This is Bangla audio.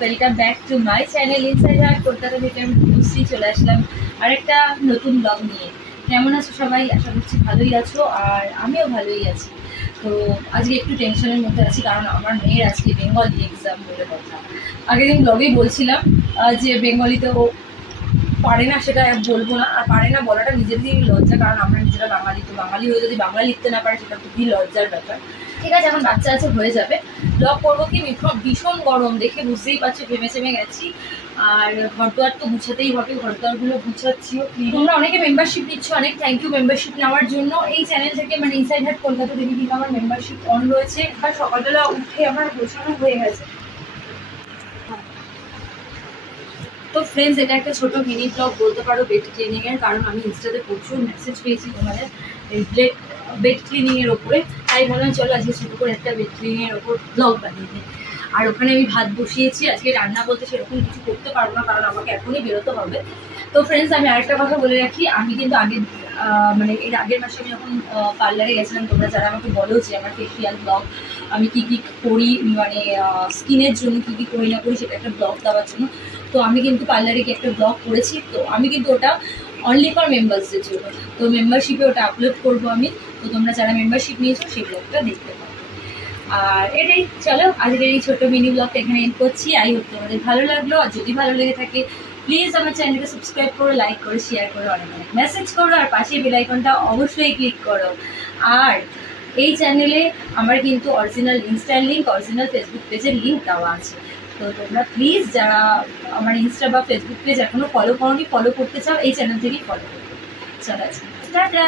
Welcome back to my channel inside heart Kolkata থেকে আমি খুশি চলে আসলাম আরেকটা নতুন ব্লগ নিয়ে। কেমন আছো সবাই? আশা করছি ভালোই আছো, আর আমিও ভালোই আছি। তো আজকে একটু টেনশনের মধ্যে আছি, কারণ আমার মেয়ের আজকে বেঙ্গলি এক্সাম বলে কথা। আগের দিন ব্লগেই বলছিলাম যে বেঙ্গলিতে ও পারে না, সেটা বলবো না। আর পারে না বলাটা নিজেদেরই লজ্জা, কারণ আমরা নিজেরা বাঙালি, তো বাঙালি হয়ে যদি বাংলা লিখতে না পারে সেটা খুবই লজ্জার ব্যাপার। ঠিক আছে, এখন বাচ্চা আছে, হয়ে যাবে। ব্লগ করবো কি, ভীষণ গরম দেখে বুঝতেই পারছো, ঘেমে গেছি। আর ঘরদোয়ার তো গুছাতেই হবে, ঘরদোয়ারগুলো গুছাচ্ছিও। তোমরা অনেকে মেম্বারশিপ নিচ্ছ, অনেক থ্যাংক ইউ মেম্বারশিপ নেওয়ার জন্য। এই চ্যানেল থেকে মানে ইনসাইড হার্ট কলকাতা থেকে কিন্তু আমার মেম্বারশিপ অন রয়েছে। আর সকালবেলা উঠে আমার গোছানো হয়ে গেছে। তো ফ্রেন্ডস, এটা একটা ছোট মিনি ব্লগ বলতে পারো বেড ক্লিনিংয়ের, কারণ আমি ইনস্টাতে প্রচুর মেসেজ পেয়েছি তোমাদের বেড ক্লিনিংয়ের ওপরে। তাই বললাম চলো আজকে ছোটো করে একটা বেড ক্লিনিংয়ের ওপর ব্লগ বানিয়ে দিই। আর ওখানে আমি ভাত বসিয়েছি। আজকে রান্না বলতে সেরকম কিছু করতে পারবো না, কারণ আমাকে এখনই বেরোতে হবে। তো ফ্রেন্ডস, আমি আরেকটা কথা বলে রাখি, আমি কিন্তু মানে এর আগের মাসে আমি যখন পার্লারে গেছিলাম, তোমরা যারা আমাকে বলো যে আমার ফেসিয়াল ব্লগ আমি কী কী করি, মানে স্কিনের জন্য কী কী করি না করি, সেটা একটা ব্লগ দেওয়ার জন্য। তো আমি কিন্তু পার্লারে গিয়ে একটা ব্লগ করেছি। তো আমি কিন্তু ওটা অনলি ফর মেম্বার্সদের জন্য, তো মেম্বারশিপে ওটা আপলোড করবো আমি। তো তোমরা যারা মেম্বারশিপ নিয়েছো সেই ব্লগটা দেখতে পাবো। আর এটাই, চলো আজকের এই ছোটো মিনি ব্লগটা এখানে এন্ড করছি। আই হোপ তোমাদের ভালো লাগলো। আর যদি ভালো লেগে থাকে প্লিজ আমার চ্যানেলকে সাবস্ক্রাইব করো, লাইক করো, শেয়ার করো, অনেক মেসেজ করো, আর পাশে বেল আইকনটা অবশ্যই ক্লিক করো। আর এই চ্যানেলে আমার কিন্তু original Insta link, original Facebook পেজের লিঙ্ক দেওয়া আছে। তো তোমরা প্লিজ যারা আমার ইনস্টা বা ফেসবুক পেজ এখনো ফলো করোনি, ফলো করতে চাও, এই চ্যানেল থেকেই ফলো করো। চলো, টাটা।